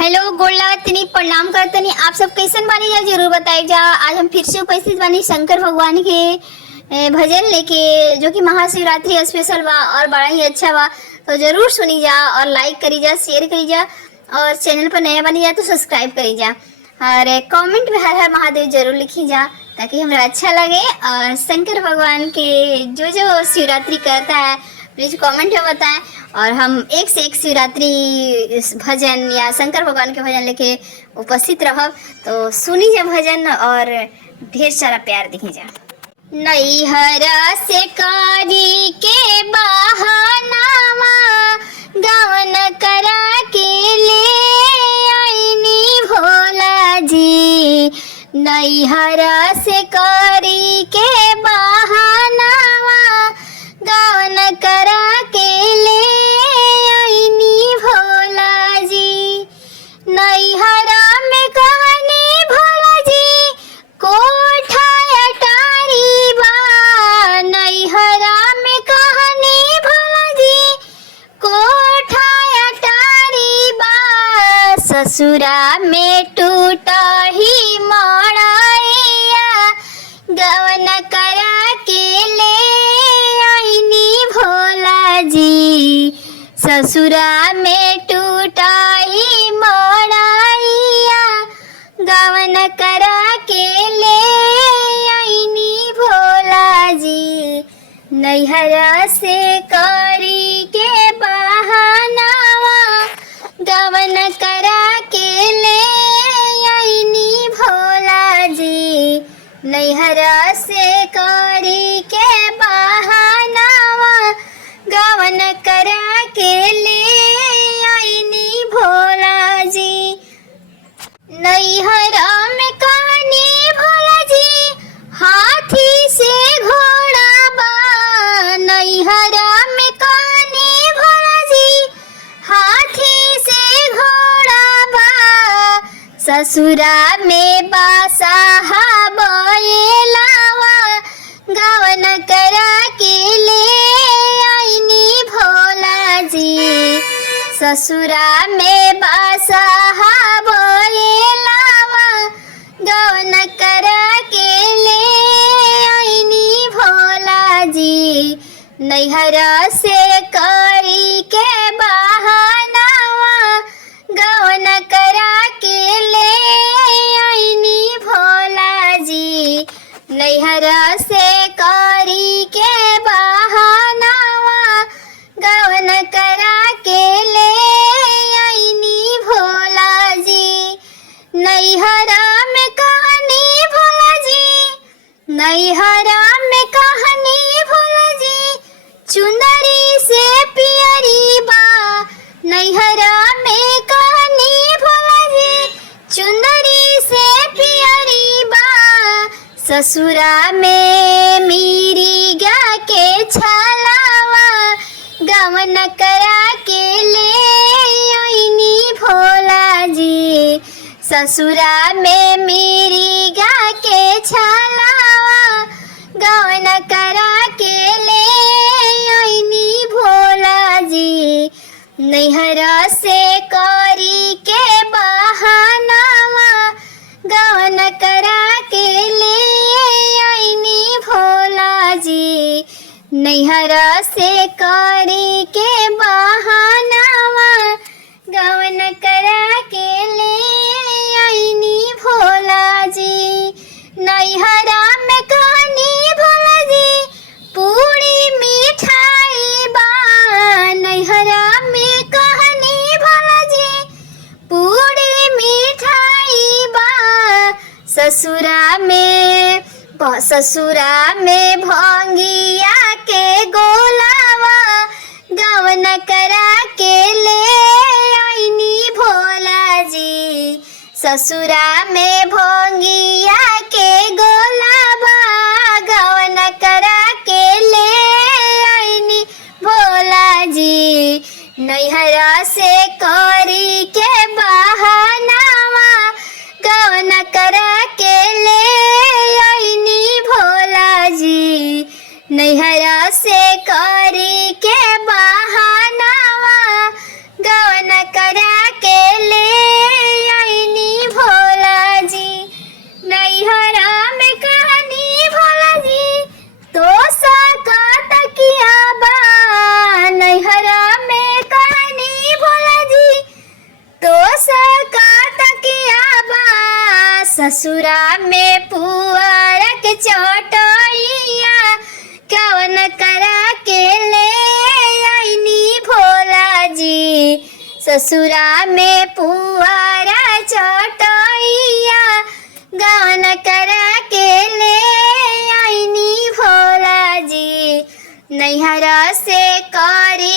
Hello gola तनी प्रणाम करतनी। आप सब कैसन बानी जा जरूर बताए जा। आज हम फिर से उपस्थित बानी शंकर भगवान के भजन लेके, जो कि महाशिवरात्रि स्पेशल बा और बड़ा ही अच्छा बा। तो जरूर सुनी जा और लाइक करी जा, शेयर करी जा, और चैनल पर नया बनी जा तो सब्सक्राइब करी जा, और कमेंट में हर हर महादेव जरूर लिखी जा ताकि हमें अच्छा लगे। और शंकर भगवान के जो जो शिवरात्रि करता है प्लीज कमेंट में बताएं, और हम एक से एक शिवरात्रि भजन या शंकर भगवान के भजन लेके उपस्थित रहब। तो सुनी जा भजन और ढेर सारा प्यार दिखी जा। नैहरा से कारी के बहानावा गवन करा के ले आईनी भोला जी। नैहरा से कारी के बहानावा गवन करा के ले आईनी भोला जी। नैहरा में कहनी भोला जी कोठा अटारी बा। नैहरा में कहनी भोला जी कोठा अटारी बा। ससुरा में टूटा ही मड़ैया गवन करा के ले आईनी भोला जी। ससुरा में टूटा ही मड़ैया गवन करा के ले आईनी भोला जी। नैहरा से करी के बहानावा गवन करा के ले आईनी भोला जी। नैहरा से करी के बहानावा गवन करा के ले आईनी भोला जी। नैहरा में कहनी भोला जी हाथी से घोड़ा बा। नैहरा में कहनी भोला जी हाथी से घोड़ा बा। ससुरा में बासाहा बैलावा गवन करा के ले आईनी भोला जी। ससुरा में बासाहा बैलावा गवन करा के ले आईनी भोला जी। नैहरा से करी के बहानावा गवन करा के ले आईनी भोला जी। नैहरा से करी के बहानावा गवन करा के ले आईनी भोला जी। नैहरा में कहनी भोला जी नैहरा में कहनी भोला जी चुंदरी से पियरी बा। नैहरा में कहनी भोला जी चुंदरी से पियरी बा। ससुरा में मीरी गा के छलावा गवन करा के ले आईनी भोला जी। ससुरा में मीरी गा के छलावा गवन करा के ले आईनी भोला जी। नैहरा से करी के बहानावा गवन करा के ले आईनी भोला जी। नैहरा से करी के बहानावा गवन करा के ले आईनी भोला जी। नैहरा में कहनी भोला जी पूरी मिठाई बा। नैहरा में कहनी भोला जी पूरी मिठाई बा। ससुरा में भंगिया के गोलावा गवन करा के ले आईनी भोला जी। ससुरा में भंगिया के गोलावा गवन करा के ले आईनी भोला जी। नैहरा से करी के बहानावा गवन करा के ले आईनी भोला जी। नैहरा से करी के बहानावा गवन करा के ले ससुरा में पुअरक चटैया कवन करा के ले आईनी भोला जी। ससुरा में पुअरा चटैया गवन करा के ले आईनी भोला जी। नैहरा से करी